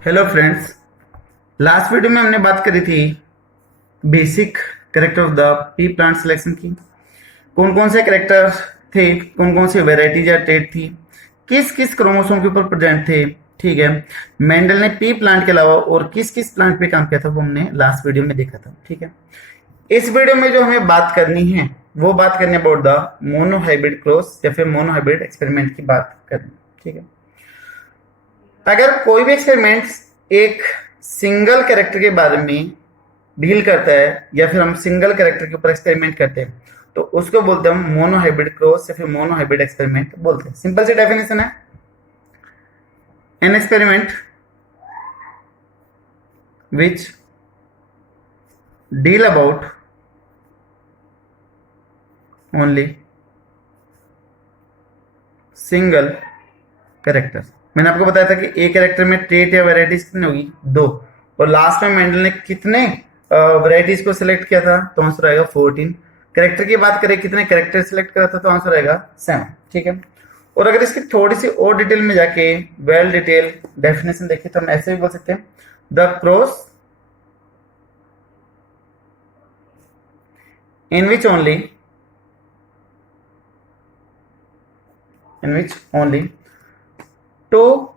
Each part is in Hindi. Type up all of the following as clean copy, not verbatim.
Hello friends. लास्ट वीडियो में हमने बात करी थी basic character of the P plant selection की। कौन कौन से कैरेक्टर थे, कौन कौन सी वेराइटीज या ट्रेड थी, किस किस क्रोमोसोम के ऊपर प्रेजेंट थे। ठीक है, मेंडल ने पी प्लांट के अलावा और किस किस प्लांट पे काम किया था वो हमने लास्ट वीडियो में देखा था। ठीक है, इस वीडियो में जो हमें बात करनी है वो बात करनी है अबाउट द मोनोहाइब्रिड क्रॉस या फिर मोनोहाइब्रिड एक्सपेरिमेंट की बात करनी। ठीक है, अगर कोई भी एक्सपेरिमेंट एक सिंगल कैरेक्टर के बारे में डील करता है या फिर हम सिंगल कैरेक्टर के ऊपर एक्सपेरिमेंट करते हैं तो उसको बोलते हैं हम मोनोहाइब्रिड क्रॉस या फिर मोनोहाइब्रिड एक्सपेरिमेंट बोलते हैं। सिंपल सी डेफिनेशन है, an experiment which deal about only single character. मैंने आपको बताया था कि एक कैरेक्टर में ट्रेट या वेराइटीज कितनी होगी, दो, और लास्ट में मेंडल ने कितने वेराइटीज को सिलेक्ट किया था तो आंसर आएगा 14। कैरेक्टर की बात करें कितने कैरेक्टर सिलेक्ट करा था तो आंसर आएगा 7। ठीक है, और अगर इसकी थोड़ी सी और डिटेल में जाके वेल डिटेल डेफिनेशन देखें तो हम ऐसे भी बोल सकते हैं the cross in which only two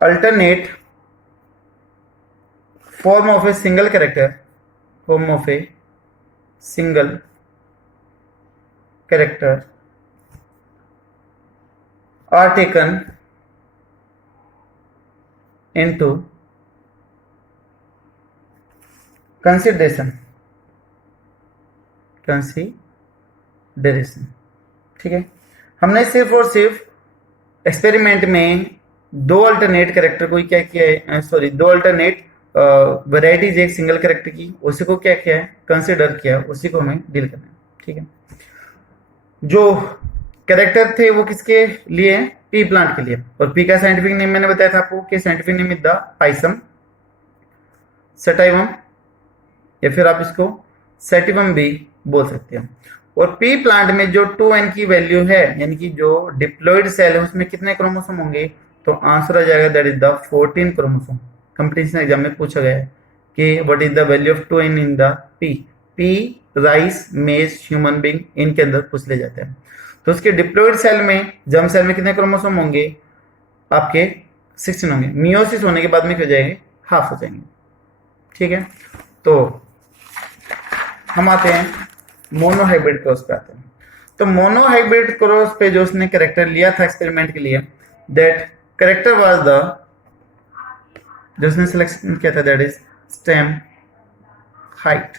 alternate form of a single character are taken into consideration। ठीक है, हमने सिर्फ और सिर्फ एक्सपेरिमेंट में दो अल्टरनेट कैरेक्टर को ही क्या किया है, सॉरी, दो अल्टरनेट वैरायटीज एक सिंगल कैरेक्टर की, उसी को क्या किया है, कंसिडर किया, उसी को हमें डील करना है। ठीक है, जो कैरेक्टर थे वो किसके लिए, पी प्लांट के लिए, और पी का साइंटिफिक नेम मैंने बताया था आपको कि scientific name is the Pisum sativum, या फिर आप इसको सेटिवम भी बोल सकते हैं। और पी प्लांट में जो 2n की वैल्यू है, यानी कि जो डिप्लॉयड सेल है उसमें कितने क्रोमोसोम होंगे, तो आंसर आ जाएगा that is the 14 chromosome. Competition exam में पूछा गया है कि what is the value of 2n in the P. P rice मेज ह्यूमन बीइंग इनके अंदर पूछ ले जाते हैं, तो उसके डिप्लॉयड सेल में, जर्म सेल में कितने क्रोमोसोम होंगे, आपके 16 होंगे। मियोसिस होने के बाद में क्या हो जाएंगे, हाफ हो जाएंगे। ठीक है, तो हम आते हैं मोनोहाइब्रिड क्रॉस पे आते हैं। तो मोनोहाइब्रिड क्रॉस पे जो उसने कैरेक्टर लिया था एक्सपेरिमेंट के लिए, दैट कैरेक्टर वाज द, जो उसने सिलेक्शन किया था दैट इज स्टेम हाइट।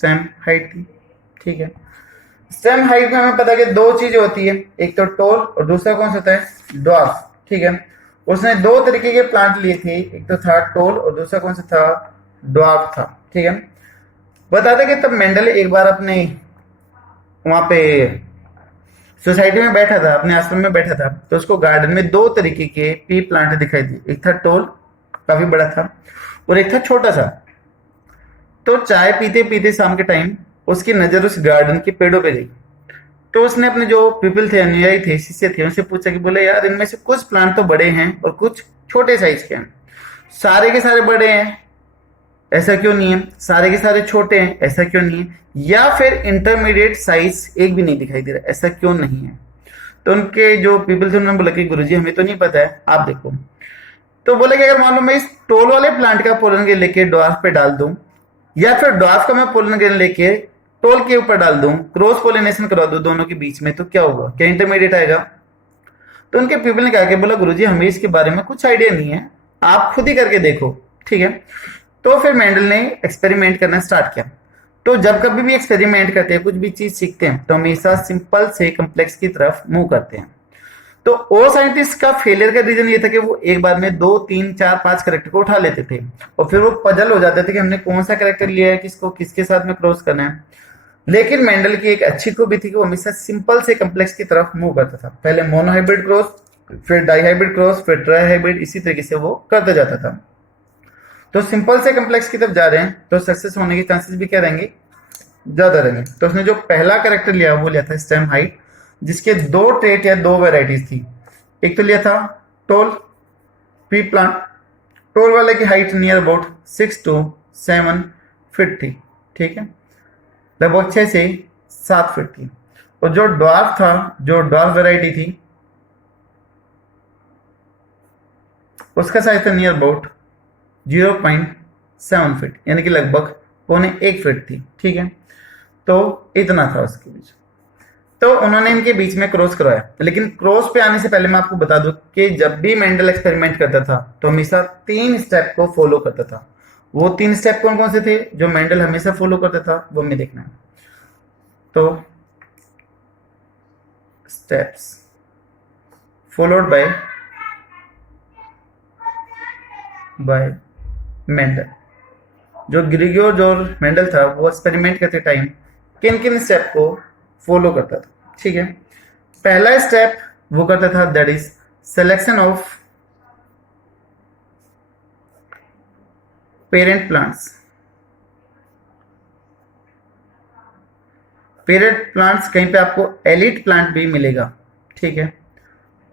थी। ठीक है, स्टेम हाइट में हमें पता है कि दो चीजें होती है, एक तो टोल और दूसरा कौन सा होता है, ड्वार्फ। ठीक है, उसने दो तरीके के प्लांट लिए थे, एक तो था टोल और दूसरा कौन सा था, ड्वार्फ था। ठीक है, बता दें कि तब मेंडल एक बार अपने वहां पे सोसाइटी में बैठा था, अपने आश्रम में बैठा था, तो उसको गार्डन में दो तरीके के पी प्लांट दिखाई दिए, एक था टोल, काफी बड़ा था, और एक था छोटा सा। तो चाय पीते पीते शाम के टाइम उसकी नजर उस गार्डन के पेड़ों पे गई, तो उसने अपने जो पीपल थे, अनुयायी थे, शिष्य थे, उनसे पूछा कि बोले यार इनमें से कुछ प्लांट तो बड़े हैं और कुछ छोटे साइज के हैं, सारे के सारे बड़े हैं, ऐसा क्यों नहीं है, सारे के सारे छोटे हैं, ऐसा क्यों नहीं है, या फिर इंटरमीडिएट साइज एक भी नहीं दिखाई दे रहा, ऐसा क्यों नहीं है। तो उनके जो पीपल थे उन्होंने बोला कि गुरुजी हमें तो नहीं पता है, आप देखो। तो बोले कि अगर मान लो मैं इस टोल वाले प्लांट का पोलन ग्रेन लेके ड्वार्फ पे डाल दूं, या फिर ड्वार्फ का मैं पोलन ग्रेन लेके टोल के ऊपर डाल दूं, क्रॉस पोलिनेशन करा दूं दोनों के बीच में, तो क्या होगा, क्या इंटरमीडिएट आएगा। तो उनके पीपल ने कहा कि बोला गुरुजी हमें इसके बारे में कुछ आइडिया नहीं है, आप खुद ही करके देखो। ठीक है, तो फिर मेंडल ने एक्सपेरिमेंट करना स्टार्ट किया। तो जब कभी भी एक्सपेरिमेंट करते हैं, कुछ भी चीज सीखते हैं, तो हमेशा सिंपल से कम्प्लेक्स की तरफ मूव करते हैं। तो ओ साइंटिस्ट का फेलियर का रीजन ये था कि वो एक बार में 2 3 4 5 कैरेक्टर को उठा लेते थे और फिर वो पजल हो जाते थे कि हमने कौन सा कैरेक्टर लिया है, किसको किसके साथ में क्रॉस करना है। लेकिन मेंडल की एक अच्छी खूबी थी कि वो हमेशा सिंपल से कम्प्लेक्स की तरफ मूव करता था। पहले मोनोहाइब्रिड क्रॉस, फिर डाइहाइब्रिड क्रॉस, फिर ट्राइहाइब्रिड, इसी तरीके से वो करता जाता था। तो सिंपल से कम्प्लेक्स की तरफ जा रहे हैं तो सक्सेस होने के चांसेस भी क्या रहेंगे, ज्यादा रहेंगे। तो उसने जो पहला कैरेक्टर लिया वो लिया था स्टेम हाइट, जिसके दो ट्रेट या दो वेराइटीज थी, एक तो लिया था टोल पी प्लांट, टोल वाले की height near about 6 to 7 feet थी, ठीक है, लगभग 6 से 7 फीट थी। और जो ड्वार्फ था, जो ड्वार्फ वैरायटी थी, उसका साइज था नियर अबाउट 0.7 फीट, यानी कि लगभग 1.25 फीट थी, ठीक है। तो इतना था उसके बीच। तो उन्होंने इनके बीच में क्रॉस करवाया, लेकिन क्रॉस पे आने से पहले मैं आपको बता दूं कि जब भी मेंडल एक्सपेरिमेंट करता था तो हमेशा 3 स्टेप को फॉलो करता था। वो 3 स्टेप कौन कौन से थे जो मेंडल हमेशा फॉलो करता था, वो हमें देखना है। तो स्टेप्स फॉलोड बाय मेंडल। जो ग्रिगोर और मेंडल था वो एक्सपेरिमेंट करते टाइम किन किन स्टेप को फॉलो करता था, ठीक है। पहला स्टेप वो करता था, that is selection of parent plants. Parent plants कहीं पे आपको एलिट प्लांट भी मिलेगा, ठीक है।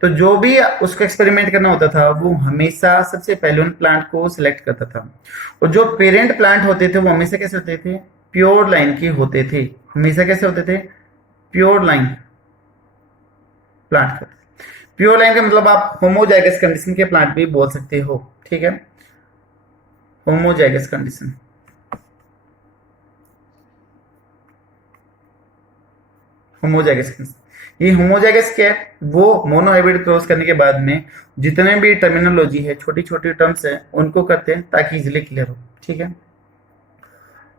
तो जो भी उसको एक्सपेरिमेंट करना होता था वो हमेशा सबसे पहले उन प्लांट को सिलेक्ट करता था। और जो पेरेंट प्लांट होते थे वो हमेशा कैसे होते थे, प्योर लाइन के होते थे। हमेशा कैसे होते थे, प्योर लाइन प्लांट करते। प्योर लाइन का मतलब आप होमोजाइगस कंडीशन के प्लांट भी बोल सकते हो, ठीक है। होमोजाइगस कंडीशन, होमोजाइगस कंडीशन, ये होमोजाइगस क्या है, वो मोनोहाइब्रिड क्रॉस करने के बाद में जितने भी टर्मिनोलॉजी है, छोटी छोटी टर्म्स है, उनको करते हैं ताकि इजिली क्लियर हो, ठीक है।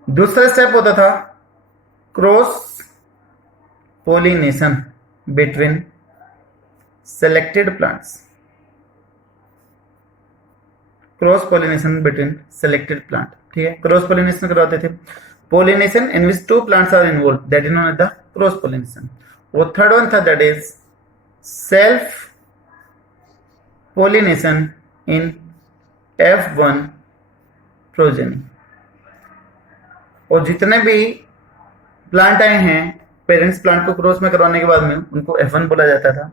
दूसरा स्टेप होता था cross pollination between selected plants. Cross pollination between selected plant, ठीक है। क्रॉस पोलिनेशन करवाते थे, pollination in which 2 plants are involve, that is known as the cross pollination. वो थर्ड वन था, that is self pollination in F1 progeny. और जितने भी प्लांट आए हैं पेरेंट्स प्लांट को क्रॉस में करवाने के बाद में उनको F1 बोला जाता था।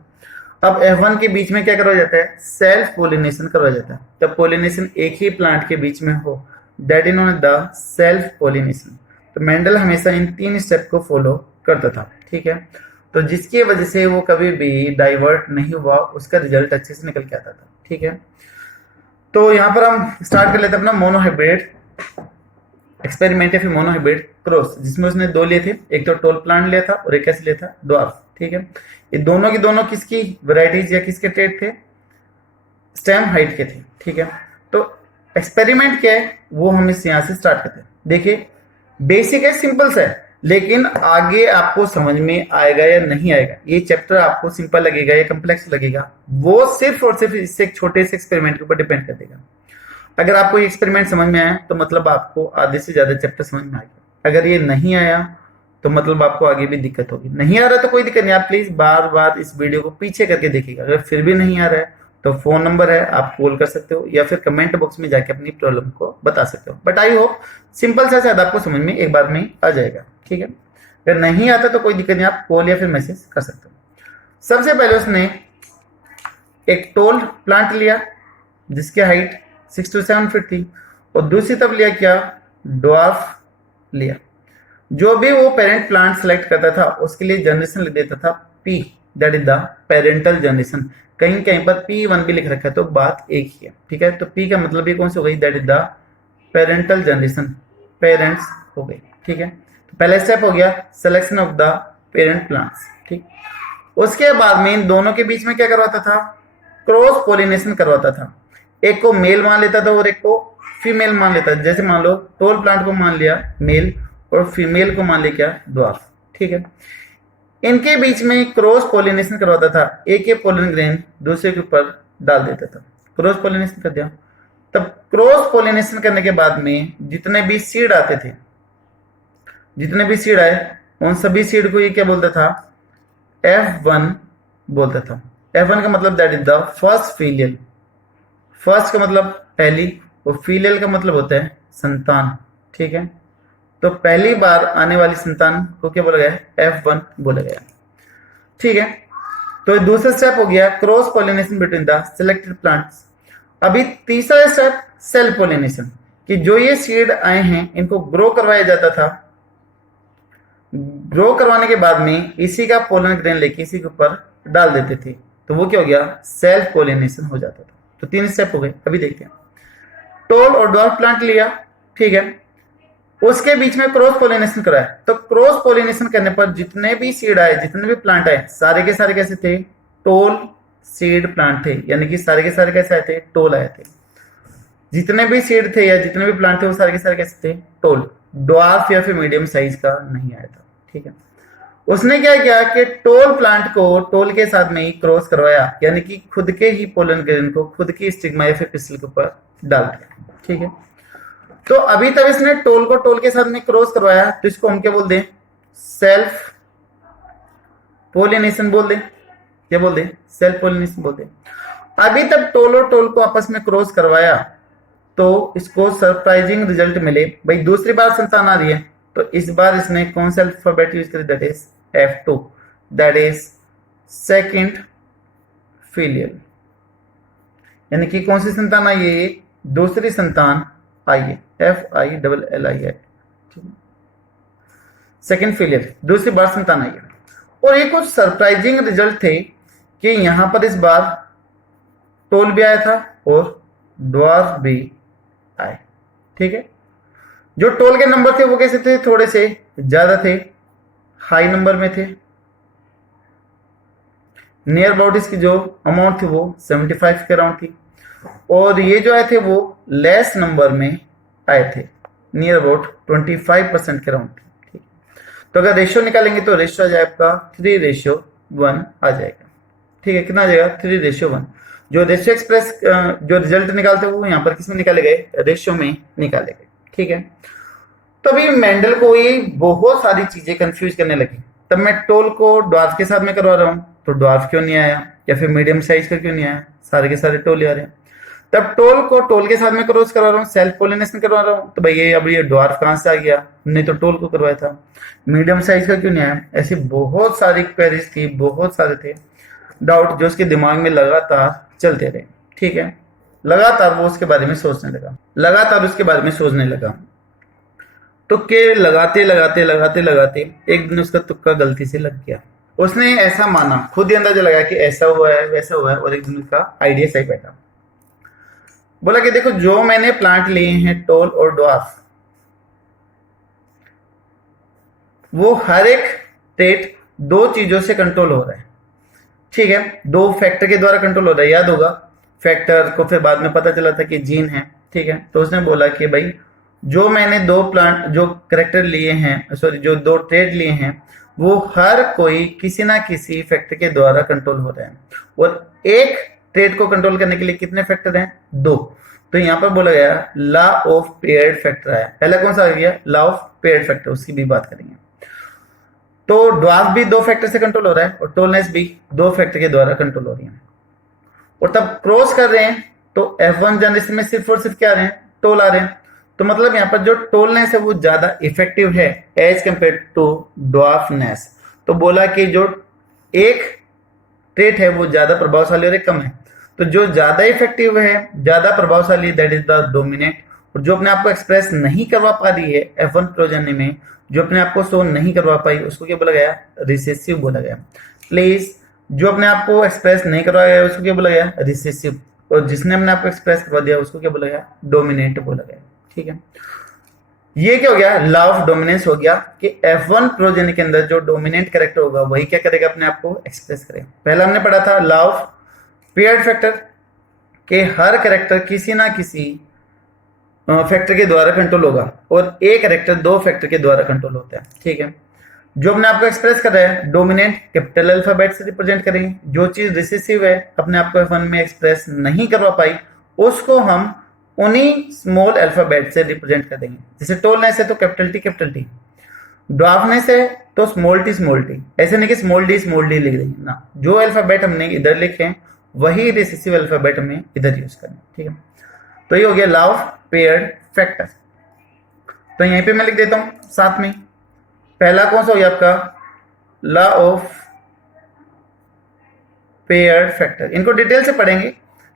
अब F1 के बीच में क्या करवाया जाता है, सेल्फ पोलिनेशन करवाया जाता है। तब पोलिनेशन एक ही प्लांट के बीच में हो, that is known as the self pollination. तो मेंडल हमेशा इन 3 स्टेप को फॉलो करता था, ठीक है। तो जिसकी वजह से वो कभी भी डाइवर्ट नहीं हुआ, उसका रिजल्ट अच्छे से निकल के आता था, ठीक है। तो यहाँ पर हम स्टार्ट कर लेते हैं अपना मोनोहाइब्रिड एक्सपेरिमेंट या फिर मोनोहाइब्रिड क्रॉस, जिसमें उसने 2 लिए थे, एक तो टोल प्लांट लिया था और एक कैसे लिया था, ड्वार्फ, ठीक है। ये दोनों की दोनों किसकी वैरायटीज या किसके ट्रेड थे, स्टेम हाइट के थे, ठीक है। तो एक्सपेरिमेंट क्या है वो हम इस यहाँ से स्टार्ट करते हैं। देखिए बेसिक है, सिंपल सा है, लेकिन आगे आपको समझ में आएगा या नहीं आएगा, ये चैप्टर आपको सिंपल लगेगा या कम्प्लेक्स लगेगा, वो सिर्फ और सिर्फ इससे एक छोटे से एक्सपेरिमेंट के ऊपर डिपेंड कर देगा। अगर आपको ये एक्सपेरिमेंट समझ में आया तो मतलब आपको आधे से ज्यादा चैप्टर समझ में आ गया। अगर ये नहीं आया तो मतलब आपको आगे भी दिक्कत होगी। नहीं आ रहा तो कोई दिक्कत नहीं, आप प्लीज बार बार इस वीडियो को पीछे करके देखिएगा। अगर फिर भी नहीं आ रहा है तो फोन नंबर है, आप कॉल कर सकते हो या फिर कमेंट बॉक्स में जाके अपनी प्रॉब्लम को बता सकते हो। बट आई होप सिंपल सा शायद आपको समझ में एक बार में आ जाएगा, ठीक है। अगर नहीं आता तो कोई दिक्कत नहीं, आप कॉल या फिर मैसेज कर सकते हो। सबसे पहले उसने एक टोल प्लांट लिया जिसकी हाइट 6 to 7 फीट थी, और दूसरी तरफ लिया क्या, ड्वार्फ लिया। जो भी वो पेरेंट प्लांट सेलेक्ट करता था उसके लिए जनरेशन लिख देता था P, that is the parental generation. कहीं कहीं पर P1 भी लिख रखा है तो बात एक ही है, ठीक है। तो P का मतलब ये कौन सी हो गई, that is the parental generation, parents हो गई, ठीक है। तो पहला स्टेप हो गया selection of the parent plants, ठीक। उसके बाद में इन दोनों के बीच में क्या करवाता था, क्रॉस पोलिनेशन करवाता था। एक को मेल मान लेता था और एक को फीमेल मान लेता था। जैसे मान लो टोल प्लांट को मान लिया मेल और फीमेल को मान लिया क्या, ड्वार्फ, ठीक है। इनके बीच में क्रॉस पोलिनेशन करवाता था, एक एक पोलन ग्रेन दूसरे के ऊपर डाल देता था, क्रॉस पोलिनेशन कर दिया। तब क्रॉस पोलिनेशन करने के बाद में जितने भी सीड आते थे, जितने भी सीड आए उन सभी सीड को ये क्या बोलता था, F1 बोलता था। F1 का मतलब that is the first filial, first का मतलब पहली और फीलियल का मतलब होता है संतान, ठीक है। तो पहली बार आने वाली संतान को क्या बोला गया, F1 बोला गया, ठीक है। तो दूसरा स्टेप हो गया cross pollination between the selected plants. अभी तीसरा स्टेप सेल्फ पोलिनेशन, कि जो ये सीड आए हैं इनको ग्रो करवाया जाता था, ग्रो करवाने के बाद में इसी का पोलन ग्रेन लेके इसी के ऊपर डाल देते थे, तो वो क्या हो गया, सेल्फ पोलिनेशन हो जाता था। तो 3 स्टेप हो गए। अभी देखते हैं, टोल और ड्वार्फ प्लांट लिया, ठीक है, उसके बीच में क्रॉस पोलिनेशन कराया। तो क्रॉस पोलिनेशन करने पर जितने भी सीड आए, जितने भी प्लांट आए, सारे के सारे कैसे थे, टोल सीड प्लांट थे, यानी कि सारे के सारे कैसे आए थे, टोल आए थे। जितने भी सीड थे या जितने भी प्लांट थे वो सारे के सारे कैसे थे, टोल। ड्वार्फ या फिर मीडियम साइज का नहीं आया था, ठीक है। उसने क्या किया कि टोल प्लांट को टोल के साथ में ही क्रॉस करवाया, यानी कि खुद के ही पोलन ग्रेन को खुद की स्टिग्मा या फिर पिस्टिल के ऊपर डाल दिया, ठीक है। तो अभी तक इसने टोल को टोल के साथ में क्रॉस करवाया, तो इसको हम क्या बोल दें, सेल्फ पोलिनेशन बोल दें। क्या बोल दें, सेल्फ पोलिनेशन बोल दें। अभी तक टोल और टोल को आपस में क्रॉस करवाया तो इसको सरप्राइजिंग रिजल्ट मिले, भाई दूसरी बार संतान आ रही है, तो इस बार इसने कौन सा अल्फाबेट यूज करी, that is F2, that is second filial, यानी कि कौन सी संतान आई है, दूसरी संतान आई है, FILLI, सेकंड फिलियल, दूसरी बार संतान आई है। और ये कुछ सरप्राइजिंग रिजल्ट थे कि यहां पर इस बार टोल भी आया था और ड्वार्फ भी आए, ठीक है। जो टोल के नंबर थे वो कैसे थे, थोड़े से ज्यादा थे, हाई नंबर में थे। नियर अबाउट इसकी जो अमाउंट थी वो 75 के अराउंड थी, और ये जो आए थे वो लेस नंबर में आए थे, नियर अबाउट 25% के अराउंड थी, ठीक। तो अगर रेशियो निकालेंगे तो रेशियो आ जाए आपका 3:1 आ जाएगा, ठीक है। कितना आ जाएगा, 3:1। जो रेशियो एक्सप्रेस जो रिजल्ट निकालते हैं वो यहाँ पर किसमें निकाले गए, रेशियो में निकाले गए, ठीक है। तो अभी मेंडल को ये बहुत सारी चीजें कंफ्यूज करने लगी। तब मैं टोल को ड्वार्फ के साथ में करवा रहा हूँ, तो ड्वार्फ क्यों नहीं आया, या फिर मीडियम साइज का क्यों नहीं आया, सारे के सारे टोल आ रहे हैं। तब टोल को टोल के साथ में क्रॉस करवा रहा हूँ, सेल्फ पोलिनेशन करवा रहा हूँ, तो भाई ये अब ये ड्वार्फ कहां से आ गया, नहीं तो टोल को करवाया था। मीडियम साइज का क्यों नहीं आया, ऐसी बहुत सारी क्वेरीज थी, बहुत सारे थे डाउट जो उसके दिमाग में लगातार चलते रहे, ठीक है। लगातार वो उसके बारे में सोचने लगा, लगातार उसके बारे में सोचने लगा। तुक्के लगाते लगाते लगाते लगाते एक दिन उसका तुक्का गलती से लग गया। उसने ऐसा माना, खुद ही अंदाजा लगा कि ऐसा हुआ है वैसा हुआ है, और एक दिन उसका आइडिया सही बैठा। बोला कि देखो जो मैंने प्लांट लिए हैं टोल और ड्वार्फ, वो हर एक ट्रेट 2 चीजों से कंट्रोल हो रहा है, ठीक है। 2 फैक्टर के द्वारा कंट्रोल हो रहा है, याद होगा। फैक्टर को फिर बाद में पता चला था कि जीन है, ठीक है। तो उसने बोला कि भाई जो मैंने 2 प्लांट जो करेक्टर लिए हैं, सॉरी जो 2 ट्रेड लिए हैं, वो हर कोई किसी ना किसी फैक्टर के द्वारा कंट्रोल हो रहा है, और एक ट्रेड को कंट्रोल करने के लिए कितने फैक्टर हैं, 2। तो यहां पर बोला गया लॉ ऑफ पेयर्ड फैक्टर है। पहला कौन सा आ गया, लॉ ऑफ पेयर्ड फैक्टर, उसकी भी बात करेंगे। तो ड्वार्फ भी 2 फैक्टर से कंट्रोल हो रहा है, और टोलनेस भी 2 फैक्टर के द्वारा कंट्रोल हो रही है। और तब क्रॉस कर रहे हैं तो F1 जनरेशन में सिर्फ और सिर्फ क्या आ रहे हैं, टोल आ रहे हैं। तो मतलब यहाँ पर जो टोलनेस है वो ज्यादा इफेक्टिव है एज कंपेयर टू ड्वार्फनेस। तो बोला कि जो एक ट्रेट है वो ज्यादा प्रभावशाली और एक कम है, तो जो ज्यादा इफेक्टिव है, ज्यादा प्रभावशाली, दैट इज द डोमिनेट। और जो अपने आप को एक्सप्रेस नहीं करवा पा रही है F1 प्रोजनी में, जो अपने आप को शो नहीं करवा पाई, उसको क्या बोला गया, रिसेसिव बोला गया। प्लीज, जो अपने आप को एक्सप्रेस नहीं करवाया गया उसको क्या बोला गया, रिसेसिव। और जिसने अपने आप को एक्सप्रेस करवा दिया उसको क्या बोला गया, डोमिनेट बोला गया, ठीक है। ये क्या हो गया, लॉ ऑफ डोमिनेंस हो गया कि F1 प्रोजेनी के अंदर जो डोमिनेंट कैरेक्टर होगा वही क्या करेगा, अपने आप को एक्सप्रेस करेगा। पहला हमने पढ़ा था लॉ ऑफ पेयर्ड फैक्टर के हर कैरेक्टर किसी ना किसी फैक्टर के द्वारा कंट्रोल होगा, और एक कैरेक्टर 2 फैक्टर के द्वारा कंट्रोल होता है, ठीक है। जो अपने आप को एक्सप्रेस कर रहा है डोमिनेंट कैपिटल अल्फाबेट से रिप्रेजेंट करेंगे। जो चीज रिसेसिव है, अपने आप को F1 में एक्सप्रेस नहीं करवा पाई, उसको हम उन्हीं स्मॉल अल्फाबेट से रिप्रेजेंट कर देंगे। जैसे टोलनेस है तो कैपिटल टी, ड्वार्फनेस है तो स्मॉल टी। ऐसे नहीं कि स्मॉल डी लिख देंगे ना, जो अल्फाबेट हमने इधर लिखे हैं वही रिसेसिव अल्फाबेट हमें इधर यूज करना, ठीक है। तो ये हो गया लॉ ऑफ पेयर्ड फैक्टर। तो यहीं पे मैं लिख देता हूं साथ में। पहला कौन सा हो गया आपका, लॉ ऑफ पेयर्ड फैक्टर, इनको डिटेल से पढ़ेंगे,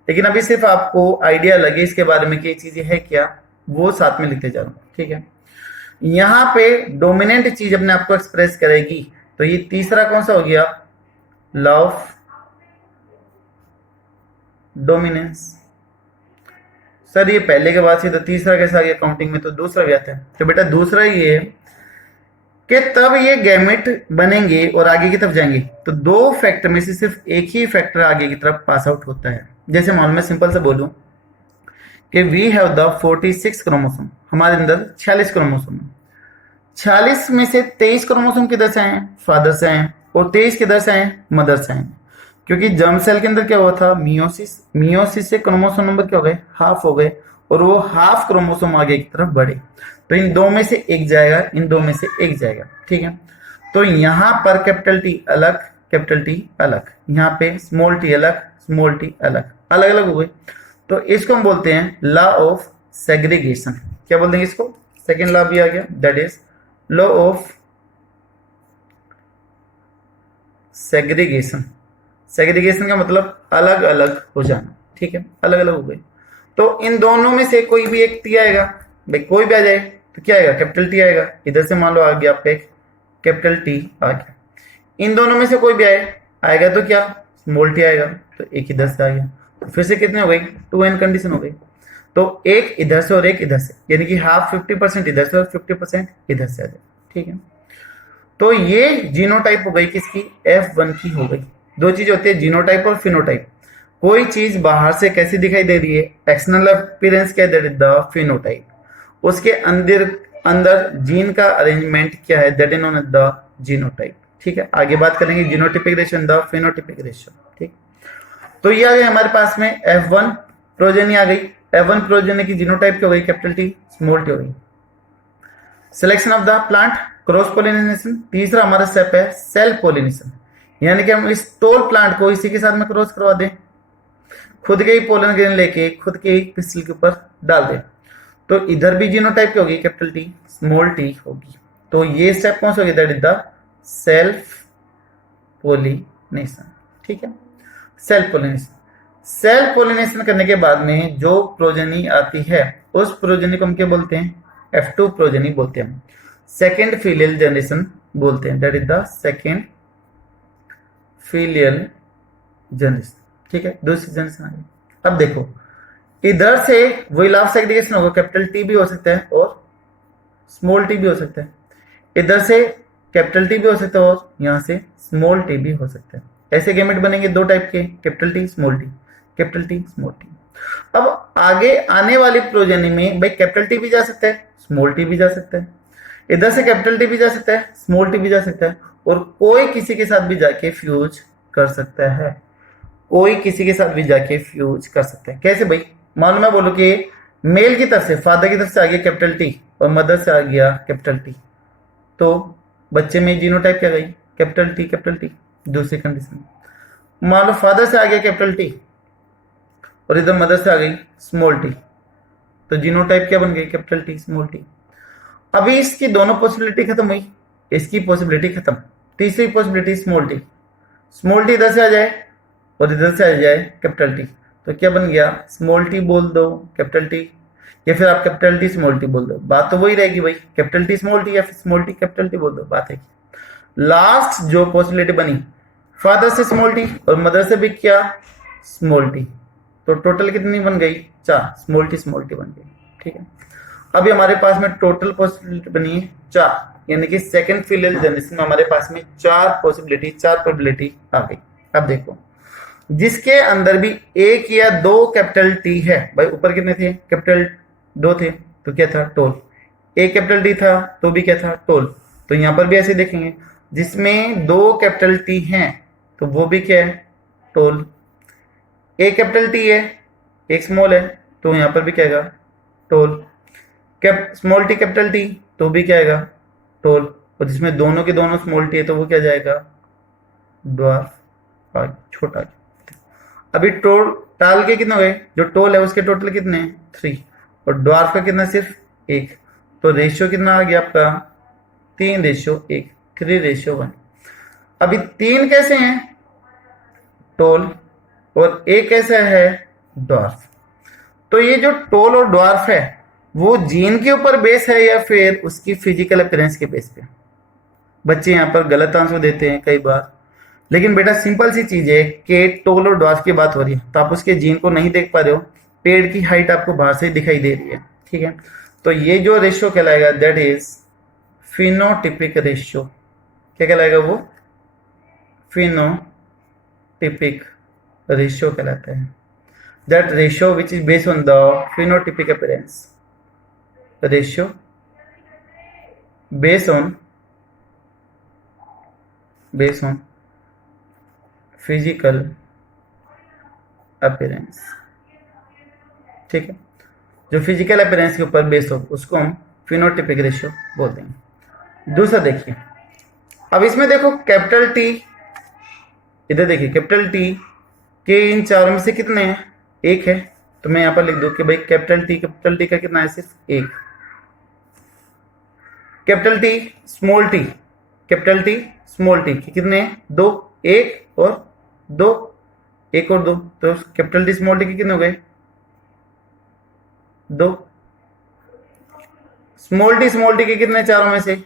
लेकिन अभी सिर्फ आपको आइडिया लगे इसके बारे में कि ये चीजें है क्या, वो साथ में लिखते जा रहा हूं, ठीक है। यहां पे डोमिनेंट चीज अपने आप को एक्सप्रेस करेगी, तो ये तीसरा कौन सा हो गया, लॉ ऑफ डोमिनेंस। सर ये पहले के बाद से तो तीसरा कैसा आ गया काउंटिंग में, तो दूसरा गया था। तो बेटा दूसरा ये है कि तब ये गैमेट बनेंगे और आगे की तरफ जाएंगे, तो दो फैक्टर में से सिर्फ एक ही फैक्टर आगे की तरफ पास आउट होता है। जैसे मान मैं सिंपल से बोलूं कि वी हैव द 46 क्रोमोसोम, हमारे अंदर 46 क्रोमोसोम है। 46 में से 23 क्रोमोसोम किधर से आए, फादर से आए, और 23 किधर से आए, मदर से आए। क्योंकि जर्म सेल के अंदर क्या हुआ था, मियोसिस, मियोसिस से क्रोमोसोम नंबर क्या हो गए, हाफ हो गए, और वो हाफ क्रोमोसोम आगे की तरफ बढ़े, तो इन दो में से एक जाएगा, इन दो में से एक जाएगा, ठीक है। तो यहां पर कैपिटल टी अलग, कैपिटल टी अलग, यहाँ पे स्मॉल टी अलग, स्मॉल टी अलग, अलग अलग हो गए। तो इसको हम बोलते हैं लॉ ऑफ सेग्रीगेशन। क्या बोल देंगे इसको, सेकेंड लॉ भी आ गया, that is law of segregation. Segregation का मतलब अलग अलग हो जाना, ठीक है, अलग अलग हो गए। तो इन दोनों में से कोई भी एक टी आएगा, भाई कोई भी आ जाए तो क्या आएगा, कैपिटल टी आएगा। इधर से मान लो आ गया आपका एक कैपिटल टी आ गया, इन दोनों में से कोई भी आएगा तो क्या, स्मॉल टी आएगा, तो एक इधर से आ गया, तो फिर से कितने हो गई, 2n कंडीशन हो गई। तो एक इधर से और एक इधर से, यानी कि हाफ 50% इधर से और 50% इधर से आ जाए, ठीक है। तो ये जीनोटाइप हो गई किसकी, F1 की हो गई। दो चीज होती है, जीनोटाइप और फिनोटाइप। कोई चीज बाहर से कैसी दिखाई दे रही है, एक्सटर्नल अपीयरेंस क्या है, द फिनोटाइप। उसके अंदर अंदर जीन का अरेंजमेंट क्या है, that is known as the genotype, ठीक है। आगे बात करेंगे genotypic ratio, the phenotypic ratio, ठीक। तो ये आ गया हमारे पास में F1 प्रोजेनी आ गई। F1 प्रोजेनी की जीनोटाइप क्या हो गई, कैपिटल टी, स्मॉल टी हो गई। Selection of the plant, cross pollination. तीसरा हमारा स्टेप है सेल पोलिनेशन, यानी कि हम इस टोल प्लांट को इसी के साथ में क्रॉस करवा दें, खुद के ही पोलन ग्रेन लेके खुद के ही पिस्टल के ऊपर डाल दें। तो इधर भी जीनोटाइप की होगी, कैपिटल टी, स्मॉल टी होगी। तो ये स्टेप कौन सा होगी, that is the self pollination, ठीक है, सेल्फ पोलिनेशन। सेल्फ पोलिनेशन करने के बाद में जो प्रोजेनी आती है, उस प्रोजेनी को हम क्या बोलते हैं, F2 प्रोजेनी बोलते हैं, सेकेंड फिलियल जनरेशन बोलते हैं, that is the second filial generation, ठीक है, दूसरी जनरेशन आ गई। अब देखो इधर से वही लॉ ऑफ सेग्रीगेशन होगा, कैपिटल टी भी हो सकता है और स्मॉल टी भी हो सकता है। इधर से कैपिटल टी भी हो सकता है और यहां से स्मॉल टी भी हो सकता है। ऐसे गैमेट बनेंगे दो टाइप के, capital T, small T, capital T, small T. अब आगे आने वाली प्रोजेनी में भाई कैपिटल टी भी जा सकता है, स्मॉल टी भी जा सकता है, इधर से कैपिटल टी भी जा सकता है, स्मॉल टी भी जा सकता है, और कोई किसी के साथ भी जाके फ्यूज कर सकता है, कोई किसी के साथ भी जाके फ्यूज कर सकता है। कैसे भाई, मान लो मैं बोलूं कि मेल की तरफ से, फादर की तरफ से आ गया कैपिटल टी और मदर से आ गया कैपिटल टी, तो बच्चे में जीनोटाइप क्या गई, कैपिटल टी, कैपिटल टी। दूसरी कंडीशन, मान लो फादर से आ गया कैपिटल टी और इधर मदर से आ गई स्मॉल टी, तो जीनोटाइप क्या बन गई, कैपिटल टी, स्मॉल टी। अभी इसकी दोनों पॉसिबिलिटी खत्म हुई, इसकी पॉसिबिलिटी खत्म। तीसरी possibility small T, small T इधर से आ जाए और इधर से आ जाए कैपिटल टी, तो क्या बन गया, स्मॉल टी बोल दो कैपिटल टी, या फिर आप कैपिटल टी स्मॉल टी बोल दो, बात तो वही रहेगी भाई, कैपिटल टी स्मॉल टी या फिर स्मॉल टी कैपिटल टी बोल दो, बात है। लास्ट जो पॉसिबिलिटी बनी, फादर से स्मॉल टी और मदर से भी क्या, स्मॉल टी, तो टोटल कितनी बन गई, 4, स्मॉल टी बन गई, ठीक है। अभी हमारे पास में टोटल पॉसिबिलिटी बनी है 4, यानी कि सेकंड फिलियल जनरेशन में हमारे पास में 4 पॉसिबिलिटी, 4 प्रोबेबिलिटी आ गई। अब देखो जिसके अंदर भी एक या दो कैपिटल टी है, भाई ऊपर कितने थे, कैपिटल 2 थे, तो क्या था, टोल। एक कैपिटल टी था तो भी क्या था, टोल। तो यहां पर भी ऐसे देखेंगे, जिसमें 2 कैपिटल टी हैं तो वो भी क्या है, टोल। एक कैपिटल टी है, एक स्मॉल है, तो यहां पर भी क्या आएगा, toll. Small T capital T तो भी क्या आएगा, टोल। और जिसमें दोनों के दोनों स्मॉल टी है तो वो क्या जाएगा, ड्वार्फ, छोटा। अभी टोटल के कितने हुए, जो टोल है उसके टोटल कितने हैं, 3, और ड्वार्फ का कितना, सिर्फ 1। तो रेशियो कितना आ गया आपका, 3:1, 3:1। अभी 3 कैसे हैं, टोल, और एक कैसा है, ड्वार्फ। तो ये जो टोल और ड्वार्फ है वो जीन के ऊपर बेस है या फिर उसकी फिजिकल अपीयरेंस के बेस पे? बच्चे यहाँ पर गलत आंसर देते हैं कई बार, लेकिन बेटा सिंपल सी चीज है कि टोल और ड्वार्फ की बात हो रही है तो आप उसके जीन को नहीं देख पा रहे हो, पेड़ की हाइट आपको बाहर से दिखाई दे रही है, ठीक है। तो ये जो रेशियो कहलाएगा दैट इज फिनोटिपिक रेशियो। क्या कहलाएगा वो? फिनोटिपिक रेशियो कहलाता है। That ratio which is based on the phenotypic appearance, ratio based on physical appearance, ठीक है। जो फिजिकल अपीयरेंस के ऊपर बेस्ड हो उसको हम फिनोटिपिक रेशियो बोलते हैं। दूसरा देखिए, अब इसमें देखो कैपिटल टी, इधर देखिए कैपिटल टी के इन चारों में से कितने हैं? एक है, तो मैं यहां पर लिख दूं कि भाई कैपिटल टी का कितना है? सिर्फ एक। Capital T small T, capital T small T के कितने हैं? दो, एक और दो, एक और दो, तो कैपिटल टी स्मॉल टी के कितने हो गए? दो। स्मॉल टी के कितने? चारों में से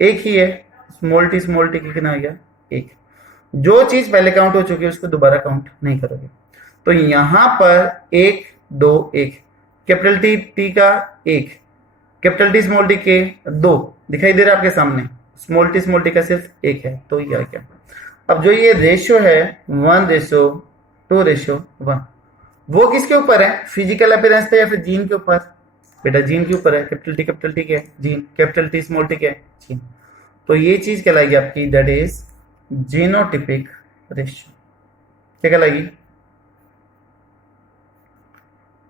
एक ही है। स्मॉल टी के कितना हो गया? एक। जो चीज पहले काउंट हो चुकी है उसको दोबारा काउंट नहीं करोगे। तो यहां पर एक, दो, एक, कैपिटल टी का एक, कैपिटल टी स्मॉल टी के दो दिखाई दे रहा है आपके सामने, स्मॉल टी का सिर्फ एक है, तो ये आ गया। अब जो ये रेशियो है 1:2:1, वो किसके ऊपर है? फिजिकल अपीयरेंस पे या फिर जीन के ऊपर? बेटा जीन के ऊपर है। कैपिटल टी क्या है? Gene. Capital T small T क्या है? जीन। तो ये चीज कहलाएगी आपकी दैट इज जीनोटिपिक रेशियो। क्या कहलाएगी?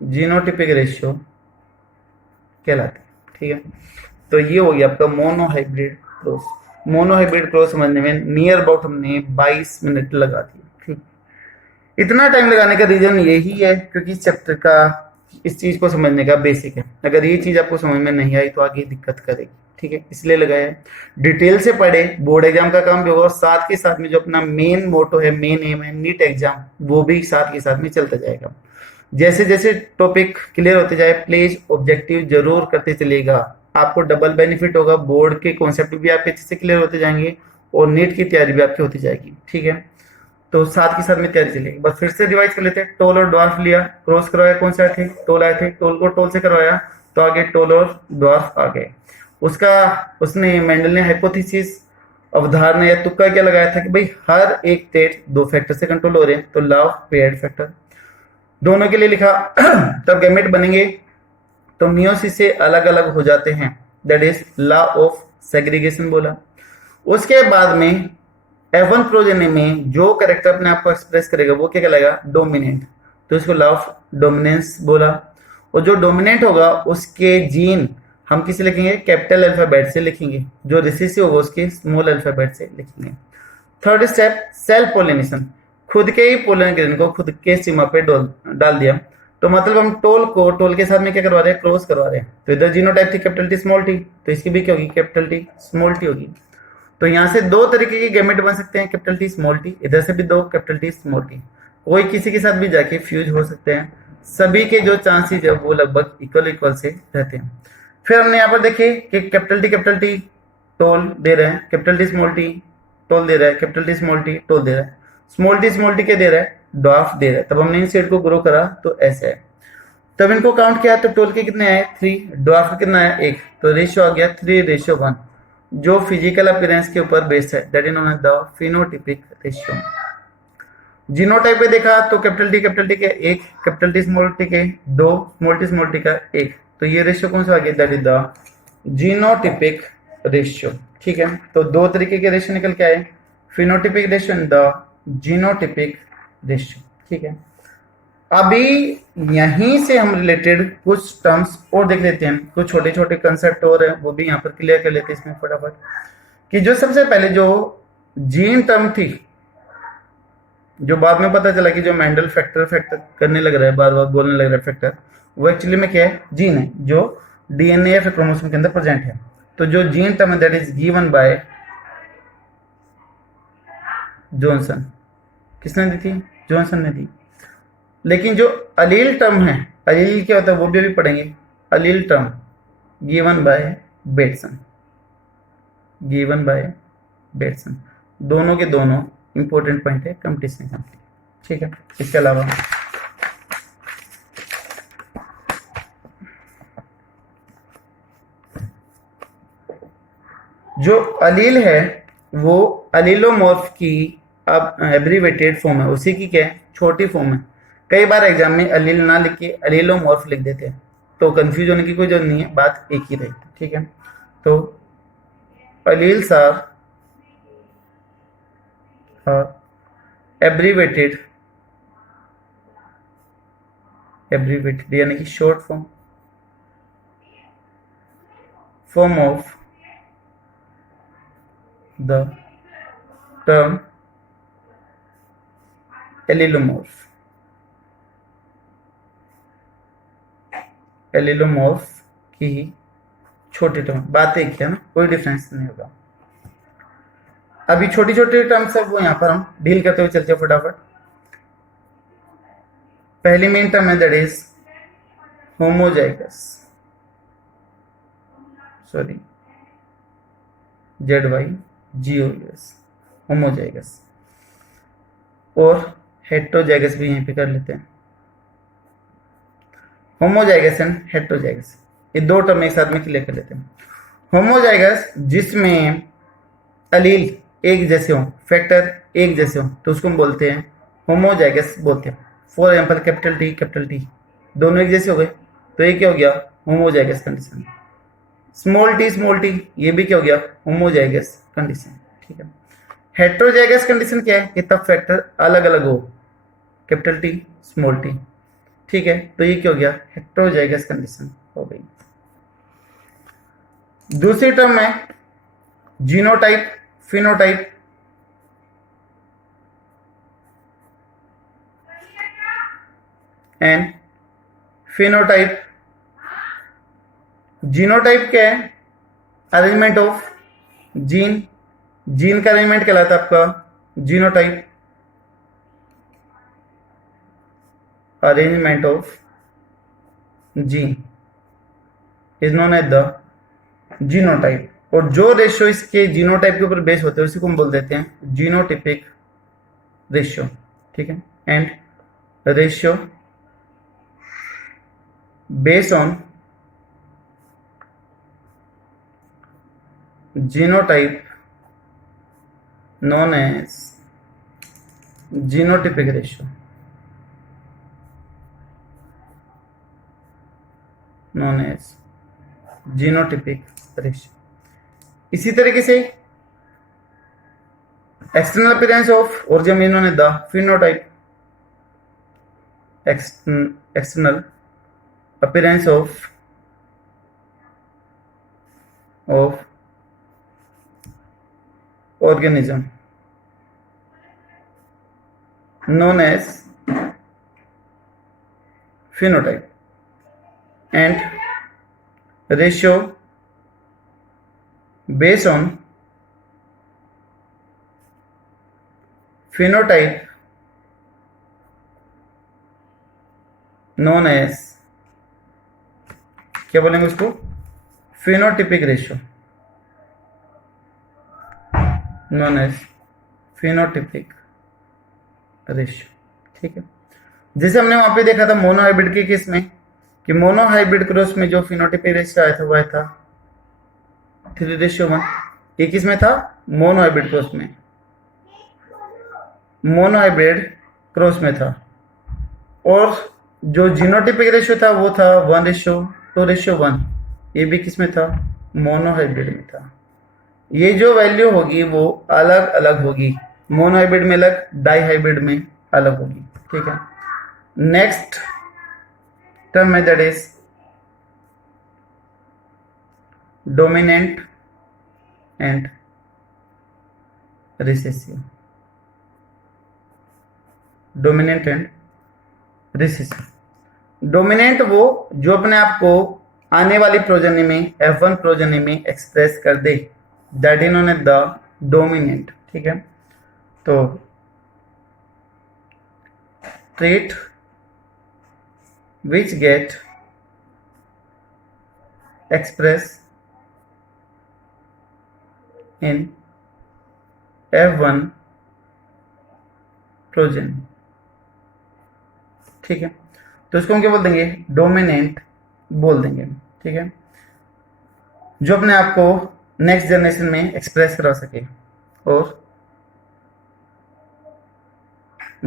जीनोटिपिक रेशियो कहलाती है, ठीक है। तो ये हो गया आपका मोनोहाइब्रिड क्रॉस। मोनोहाइब्रिड क्रॉस समझने में नियर अबाउट हमने 22 मिनट लगा दिए, ठीक। इतना टाइम लगाने का रीजन यही है क्योंकि इस चैप्टर का, इस चीज को समझने का बेसिक है। अगर ये चीज आपको समझ में नहीं आई तो आगे दिक्कत करेगी, ठीक है, इसलिए लगाया है। डिटेल से पढ़े, बोर्ड एग्जाम का काम भी होगा और साथ के साथ में जो अपना मेन मोटो है, मेन एम है, नीट एग्जाम, वो भी साथ के साथ में चलता जाएगा। जैसे जैसे टॉपिक क्लियर होते जाए प्लीज ऑब्जेक्टिव जरूर करते चलेगा, आपको डबल बेनिफिट होगा। बोर्ड के कॉन्सेप्ट भी आपके अच्छे से क्लियर होते जाएंगे और नीट की तैयारी भी आपकी होती जाएगी, ठीक है। तो साथ के साथ में तैयारी चलेगी। बस फिर से रिवाइज कर लेते हैं। टोल और ड्वार्फ लिया, क्रॉस करवाया, कौन से आए थे? टोल आए थे। टोल को टोल से करवाया तो आगे टोल और ड्वार्फ आ गए। उसने मेंडल ने हाइपोथेसिस, अवधारणा या तुक्का क्या लगाया था कि भाई हर एक स्टेट दो फैक्टर से कंट्रोल हो रहे हैं, तो लॉ ऑफ पेयर्ड फैक्टर दोनों के लिए लिखा। तब गैमेट बनेंगे तो मियोसिस से अलग अलग हो जाते हैं, that is law of segregation बोला। उसके बाद में F1 प्रोजेनी में जो कैरेक्टर अपने आप को एक्सप्रेस करेगा वो क्या कहलाएगा? डोमिनेंट, तो इसको लॉ ऑफ डोमिनेंस बोला। और जो डोमिनेंट होगा उसके जीन हम किसे लिखेंगे? कैपिटल अल्फाबेट से लिखेंगे। जो रिसेसिव होगा उसके स्मॉल अल्फाबेट से लिखेंगे। थर्ड स्टेप सेल्फ पोलिनेशन, खुद के ही पोलन ग्रेन को खुद के सीमा पे डाल दिया। तो मतलब हम टोल के साथ में क्या करवा रहे हैं? क्रॉस करवा रहे हैं। तो इधर जीनोटाइप थी कैपिटल टी स्मॉल टी, तो इसकी भी क्या होगी? कैपिटल टी स्मॉल टी होगी। तो यहां से दो तरीके के गैमेट बन सकते हैं, कैपिटल टी स्मॉल टी, इधर से भी दो कैपिटल टी स्मॉल टी, कोई किसी के साथ भी जाके फ्यूज हो सकते हैं। सभी के जो चांसेस है वो लगभग इक्वल से रहते हैं। फिर हमने यहाँ पर देखे कि कैपिटल टी टोल दे रहे हैं, capital T small T toll दे रहा है, capital T small T toll दे रहा है, स्मॉल टी क्या दे रहा है? ड्वार्फ दे रहा है। तब हमने इन सेट को ग्रो करा तो ऐसे है। तब इनको काउंट किया तो टोल के कितने आए? 3, ड्वार्फ का कितना आया? 1, तो रेशियो आ गया 3:1, जो फिजिकल अपीयरेंस के ऊपर बेस्ड है, that is known as the phenotypic ratio. Genotype पे देखा तो कैपिटल टी के 1, कैपिटल टी स्मॉल टी के 2, स्मॉल टी का 1, तो ये रेशियो कौन सा आ गया? That is the genotypic ratio, ठीक है। तो दो तरीके के रेशियो निकल के आए, phenotypic ratio and the genotypic ratio, ठीक है। अभी यहीं से हम रिलेटेड कुछ टर्म्स और देख लेते हैं, कुछ छोटे छोटे कंसेप्ट और है वो भी यहाँ पर क्लियर कर लेते हैं इसमें फटाफट। कि जो सबसे पहले जो जीन टर्म थी, जो बाद में पता चला कि जो मेंडल फैक्टर करने लग रहा है, बार बार बोलने लग रहा है फैक्टर, वो एक्चुअली में क्या है? जीन है, जो डीएनए या फिर क्रोमोसोम के अंदर प्रेजेंट है। तो जो जीन टर्म है that is given by Johnson, किसने दी थी? जॉनसन ने दी। लेकिन जो अलील टर्म है, अलील क्या होता है वो भी अभी पढ़ेंगे। Allele term given by Bateson, given by Bateson, दोनों के दोनों इंपॉर्टेंट पॉइंट है कंपटीशन एग्जाम। ठीक है, इसके अलावा जो अलील है वो अलीलोमॉर्फ की अब एब्रीवेटेड फॉर्म है, उसी की क्या है? छोटी फॉर्म है। कई बार एग्जाम में अलील ना लिख के अलीलोमॉर्फ लिख देते हैं, तो कंफ्यूज होने की कोई जरूरत नहीं है, बात एक ही रहेगी। ठीक है, तो अलील्स आर एब्रीवेटेड, एब्रीवेटेड यानी कि short form of the term allelomorph, allelomorph की ही छोटी टर्म, बात एक है ना, कोई डिफरेंस नहीं होगा। अभी छोटी छोटी टर्म सब वो यहाँ पर हम डील करते हुए चलते हैं फटाफट। पहली मेन टर्म है that is homozygous, sorry ZYGOUS, homozygous, और हेट्रोजाइगस भी यहीं पे कर लेते हैं। होमोजाइगस एंड हेट्रोजाइगस, ये दो टर्म एक साथ में क्लियर कर लेते हैं। होमोजाइगस जिसमें अलील एक जैसे हो, फैक्टर एक जैसे हो, तो उसको हम बोलते हैं होमोजाइगस बोलते हैं। फॉर एग्जाम्पल कैपिटल टी दोनों एक जैसे हो गए, तो ये क्या हो गया? Homozygous condition. स्मॉल टी ये भी क्या हो गया? Homozygous condition. ठीक है, हेट्रोजाइगस कंडीशन क्या है? कि तब फैक्टर अलग अलग हो, कैपिटल टी स्मॉल टी। ठीक है, तो ये क्या हो गया? हेट्रोजाइगस कंडीशन हो गई। दूसरी टर्म है genotype phenotype. And phenotype. Genotype क्या है? अरेंजमेंट ऑफ जीन, जीन का अरेंजमेंट कहलाता है आपका genotype. Arrangement of gene is known as the genotype. और जो रेशियो इसके जीनोटाइप के ऊपर बेस होते हैं उसी को हम बोल देते हैं जीनोटिपिक रेशियो। ठीक है, and ratio based on genotype known as genotypic ratio, known as genotypic ratio। इसी तरीके से एक्सटर्नल अपीयरेंस ऑफ, और जब इन्होंने the phenotype, external appearance of organism known as phenotype, and ratio based on phenotype known as, क्या बोलेंगे उसको? Phenotypic ratio, known as phenotypic ratio। ठीक है, जैसे हमने वहां पे देखा था मोनोहाइब्रिड के केस में कि मोनोहाइब्रिड क्रॉस में जो फिनोटिपिक रेशियो आया था वह था 3:1। ये किस में था? मोनोहाइब्रिड क्रॉस में, मोनोहाइब्रिड क्रॉस में था। और जो जीनोटिपिक रेशियो था वो था 1:2:1। ये भी किस में था? मोनोहाइब्रिड में था। ये जो वैल्यू होगी वो अलग अलग होगी, मोनोहाइब्रिड में अलग, डाइहाइब्रिड में अलग होगी। ठीक है, नेक्स्ट टर्म है that is dominant and recessive. Dominant and recessive. Dominant वो जो अपने आप को आने वाली प्रोजनी में F1 प्रोजनी में एक्सप्रेस कर दे, that is known as the dominant. ठीक है, तो trait which get expressed in F1 प्रोजेन। ठीक है, तो इसको हम क्या बोल देंगे, डोमिनेंट बोल देंगे। ठीक है, जो अपने आप को नेक्स्ट जनरेशन में एक्सप्रेस करा सके, और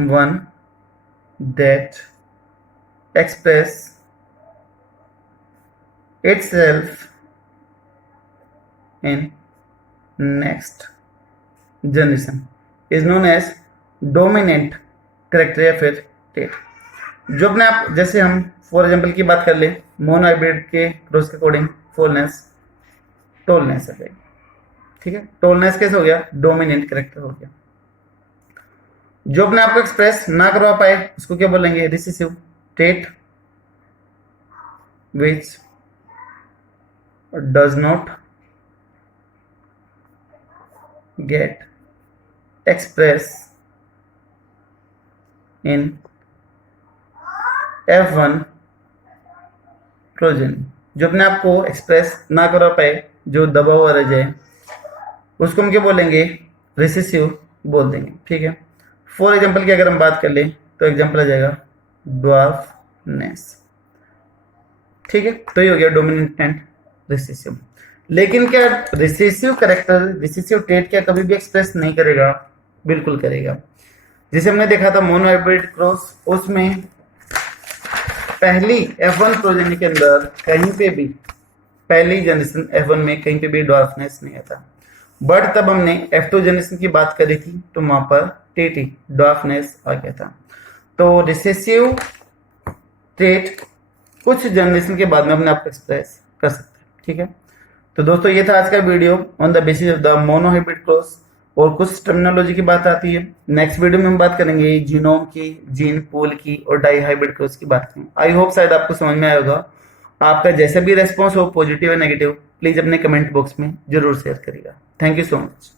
one that express itself in next generation is known as dominant character या फिर trait। जो अपने आप, जैसे हम फॉर एग्जांपल की बात कर ले, मोनो हाइब्रिड के क्रॉस के अकॉर्डिंग फोरनेस टोलनेस है। ठीक है, टोलनेस कैसे हो गया, डोमिनेंट कैरेक्टर हो गया। जो अपने आप को एक्सप्रेस ना करवा पाए उसको क्या बोलेंगे, recessive trait which does not get expressed in F1 प्रोजेन। जो अपने आप को एक्सप्रेस ना करा पाए, जो दबा हुआ रह जाए, उसको हम क्या बोलेंगे, रिसेसिव बोल देंगे। ठीक है, फॉर एग्जांपल की अगर हम बात कर ले तो एग्जांपल आ जाएगा ड्वार्फनेस। ठीक है, तो ये हो गया डोमिनेंट एंड रिसेसिव। लेकिन क्या रिसेसिव कैरेक्टर, रिसेसिव ट्रेट क्या कभी भी एक्सप्रेस नहीं करेगा, बिल्कुल करेगा। जिसे हमने देखा था मोनो हाइब्रिड क्रॉस, उसमें पहली F1 प्रोजेनी के अंदर कहीं पे भी, पहली जनरेशन F1 में कहीं पे भी ड्वार्फनेस नहीं आता, बट तब हमने F2 जनरेशन की बात करी थी तो वहां पर टीटी ड्वार्फनेस आ गया था। तो रिसेसिव ट्रेट कुछ जनरेशन के बाद में अपने आप एक्सप्रेस कर सकते हैं। ठीक है, तो दोस्तों ये था आज का video on the basis of the mono hybrid cross, और कुछ टर्मिनोलॉजी की बात आती है। नेक्स्ट वीडियो में हम बात करेंगे जीनोम की, जीन पूल की और डाई हाइब्रिड क्रॉस की बात करेंगे। आई होप शायद आपको समझ में आया होगा। आपका जैसा भी रेस्पॉन्स हो, पॉजिटिव या नेगेटिव, प्लीज अपने कमेंट बॉक्स में जरूर शेयर करिएगा। Thank you so much.